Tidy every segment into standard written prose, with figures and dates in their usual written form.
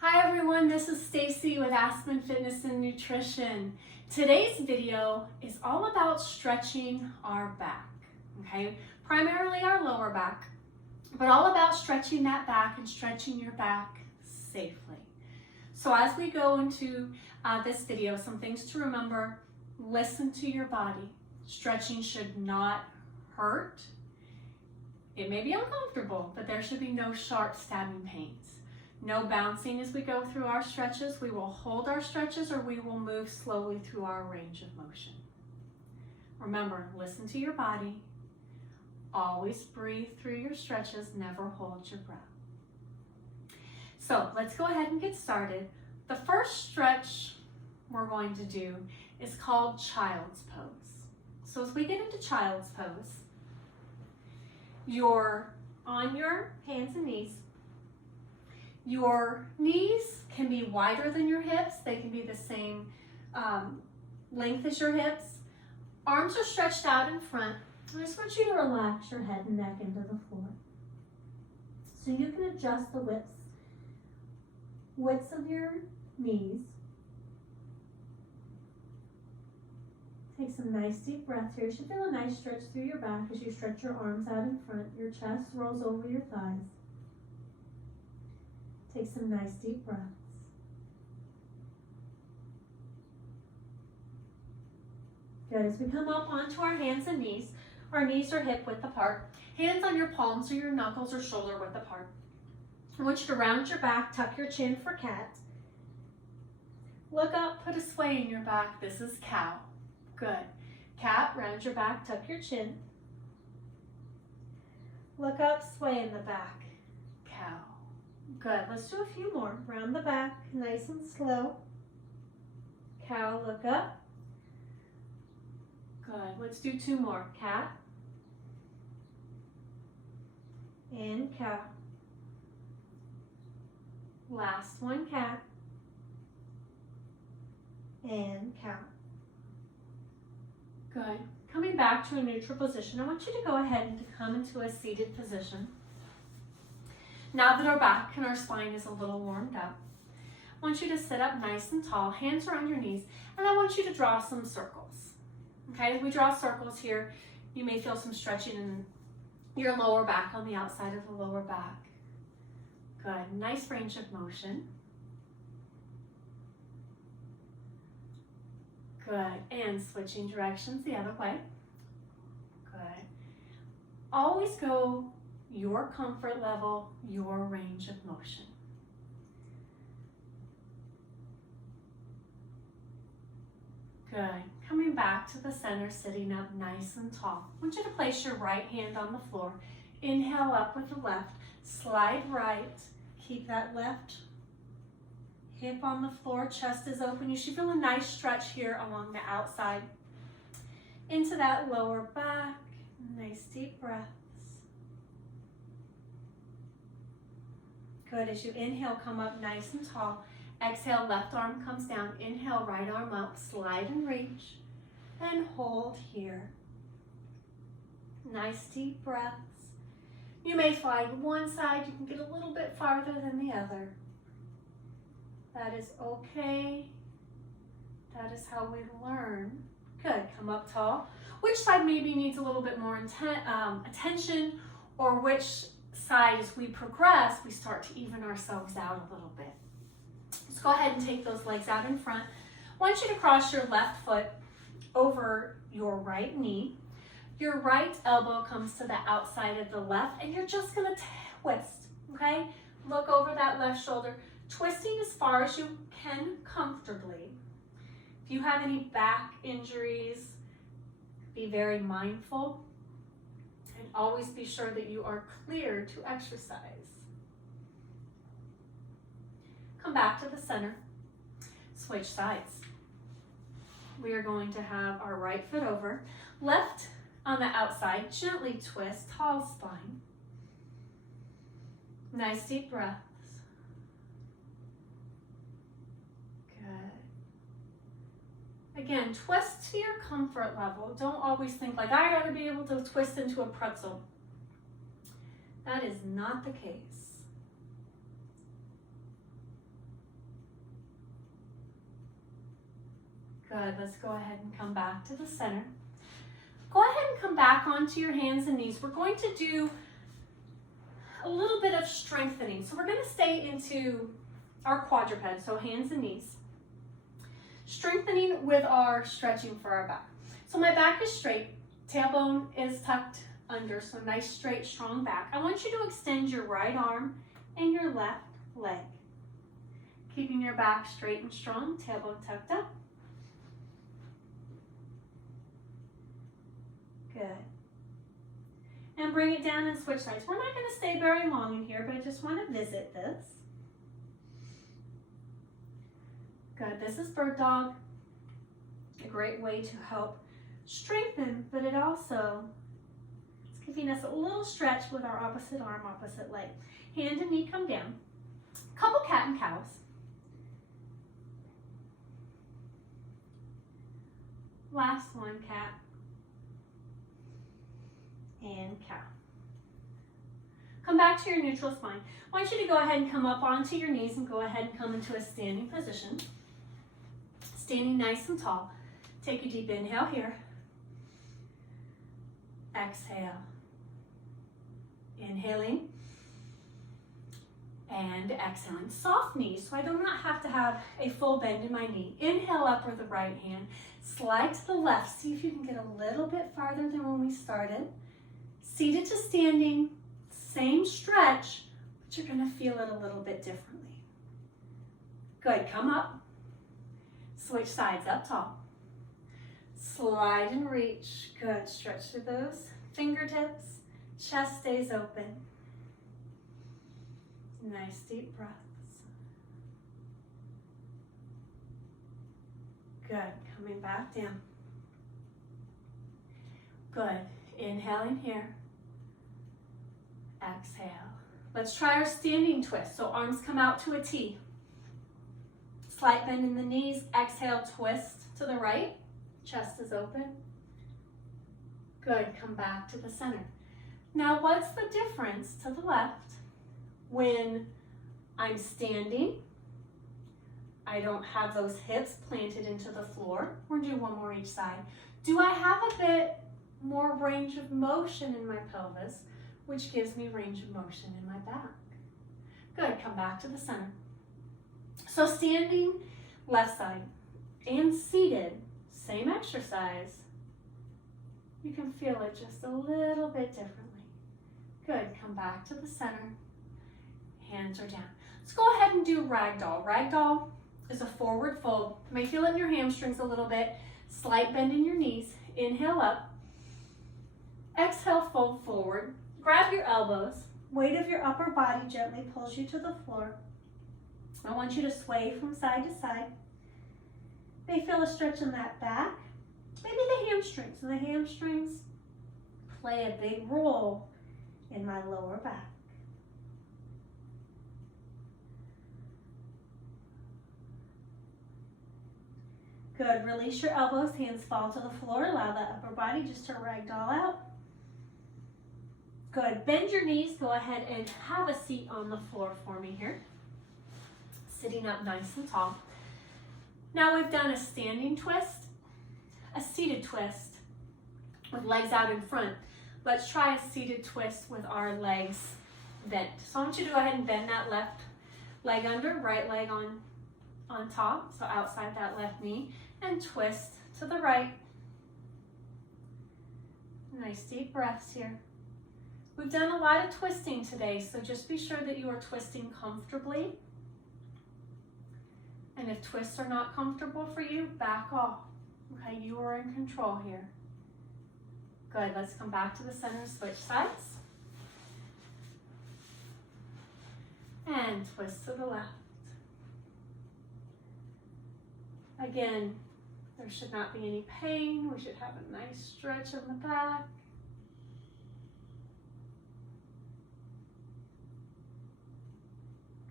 Hi everyone, this is Stacie with Aspen Fitness and Nutrition. Today's video is all about stretching our back, okay? Primarily our lower back, but all about stretching that back and stretching your back safely. So as we go into this video, some things to remember: listen to your body. Stretching should not hurt. It may be uncomfortable, but there should be no sharp stabbing pains. No bouncing as we go through our stretches. We will hold our stretches or we will move slowly through our range of motion. Remember, listen to your body. Always breathe through your stretches. Never hold your breath. So let's go ahead and get started. The first stretch we're going to do is called child's pose. So as we get into child's pose, you're on your hands and knees. Your knees can be wider than your hips. They can be the same length as your hips. Arms are stretched out in front. I just want you to relax your head and neck into the floor. So you can adjust the widths of your knees. Take some nice deep breaths here. You should feel a nice stretch through your back as you stretch your arms out in front. Your chest rolls over your thighs. Take some nice deep breaths. Good. As we come up onto our hands and knees, our knees are hip width apart. Hands on your palms or your knuckles or shoulder width apart. I want you to round your back, tuck your chin for cat. Look up, put a sway in your back. This is cow. Good. Cat, round your back, tuck your chin. Look up, sway in the back. Cow. Good. Let's do a few more. Round the back, nice and slow. Cow, look up. Good. Let's do two more. Cat. And cow. Last one, cat. And cow. Good. Coming back to a neutral position, I want you to go ahead and come into a seated position. Now that our back and our spine is a little warmed up, I want you to sit up nice and tall, hands around your knees, and I want you to draw some circles. Okay, as we draw circles here, you may feel some stretching in your lower back on the outside of the lower back. Good, nice range of motion. Good, and switching directions the other way. Good. Always go your comfort level, your range of motion. Good. Coming back to the center, sitting up nice and tall. I want you to place your right hand on the floor. Inhale up with the left. Slide right. Keep that left hip on the floor. Chest is open. You should feel a nice stretch here along the outside. Into that lower back. Nice deep breath. Good. As you inhale, come up nice and tall. Exhale, left arm comes down. Inhale, right arm up. Slide and reach. And hold here. Nice deep breaths. You may fly to one side. You can get a little bit farther than the other. That is okay. That is how we learn. Good. Come up tall. Which side maybe needs a little bit more attention, or which side, as we progress, we start to even ourselves out a little bit. Let's go ahead and take those legs out in front. I want you to cross your left foot over your right knee. Your right elbow comes to the outside of the left, and you're just going to twist, okay? Look over that left shoulder, twisting as far as you can comfortably. If you have any back injuries, be very mindful. And always be sure that you are clear to exercise. Come back to the center. Switch sides. We are going to have our right foot over. Left on the outside, gently twist, tall spine. Nice deep breaths. Good. Again, twist to your comfort level. Don't always think like, I gotta be able to twist into a pretzel. That is not the case. Good, let's go ahead and come back to the center. Go ahead and come back onto your hands and knees. We're going to do a little bit of strengthening. So we're going to stay into our quadruped, so hands and knees. Strengthening with our stretching for our back. So my back is straight, tailbone is tucked under, so nice, straight, strong back. I want you to extend your right arm and your left leg. Keeping your back straight and strong, tailbone tucked up. Good. And bring it down and switch sides. We're not going to stay very long in here, but I just want to visit this. Good. This is bird dog. A great way to help strengthen, but it also is giving us a little stretch with our opposite arm, opposite leg. Hand and knee come down. Couple cat and cows. Last one, cat and cow. Come back to your neutral spine. I want you to go ahead and come up onto your knees and go ahead and come into a standing position. Standing nice and tall. Take a deep inhale here. Exhale. Inhaling and exhaling. Soft knees, so I do not have to have a full bend in my knee. Inhale up with the right hand. Slide to the left. See if you can get a little bit farther than when we started. Seated to standing, same stretch, but you're going to feel it a little bit differently. Good, come up. Switch sides, up tall. Slide and reach. Good, stretch through those fingertips. Chest stays open. Nice deep breaths. Good, coming back down. Good, inhaling here. Exhale. Let's try our standing twist. So arms come out to a T. Slight bend in the knees. Exhale, twist to the right. Chest is open. Good, come back to the center. Now what's the difference to the left when I'm standing? I don't have those hips planted into the floor. We're gonna do one more each side. Do I have a bit more range of motion in my pelvis, which gives me range of motion in my back? Good, come back to the center. So standing, left side, and seated, same exercise. You can feel it just a little bit differently. Good, come back to the center. Hands are down. Let's go ahead and do ragdoll. Ragdoll is a forward fold. You may feel it in your hamstrings a little bit. Slight bend in your knees. Inhale up. Exhale, fold forward. Grab your elbows. Weight of your upper body gently pulls you to the floor. I want you to sway from side to side. You may feel a stretch in that back. Maybe the hamstrings. And the hamstrings play a big role in my lower back. Good, release your elbows, hands fall to the floor. Allow that upper body just to ragdoll out. Good, bend your knees. Go ahead and have a seat on the floor for me here. Sitting up nice and tall. Now we've done a standing twist, a seated twist with legs out in front. Let's try a seated twist with our legs bent. So I want you to go ahead and bend that left leg under, right leg on top, so outside that left knee, and twist to the right. Nice deep breaths here. We've done a lot of twisting today, so just be sure that you are twisting comfortably. And if twists are not comfortable for you, back off. Okay, you are in control here. Good, let's come back to the center, switch sides. And twist to the left. Again, there should not be any pain. We should have a nice stretch in the back.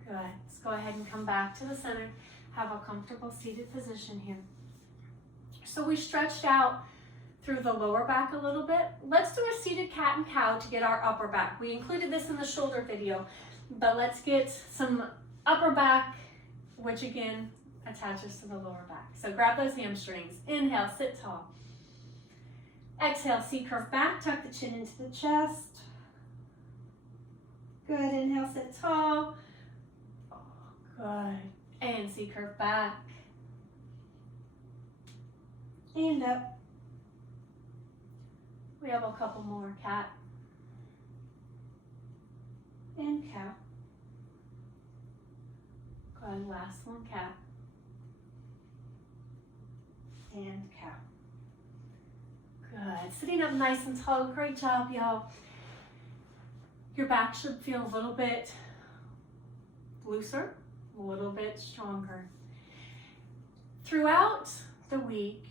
Good. Let's go ahead and come back to the center. Have a comfortable seated position here. So we stretched out through the lower back a little bit. Let's do a seated cat and cow to get our upper back. We included this in the shoulder video, but let's get some upper back, which again, attaches to the lower back. So grab those hamstrings. Inhale, sit tall. Exhale, C-curve back, tuck the chin into the chest. Good, inhale, sit tall. Oh, good. And C-curve back. And up. We have a couple more, cat. And cow. Good, last one, cat. And cow. Good, sitting up nice and tall, great job, y'all. Your back should feel a little bit looser, a little bit stronger. Throughout the week,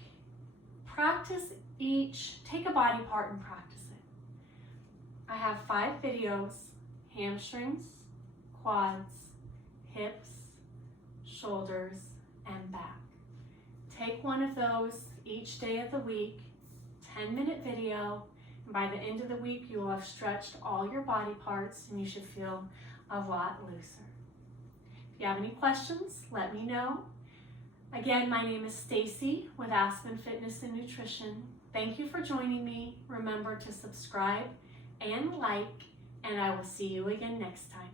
take a body part and practice it. I have 5 videos: hamstrings, quads, hips, shoulders, and back. Take one of those each day of the week, 10-minute video, and by the end of the week, you will have stretched all your body parts and you should feel a lot looser. If you have any questions, let me know. Again, my name is Stacie with Aspen Fitness and Nutrition. Thank you for joining me. Remember to subscribe and like, and I will see you again next time.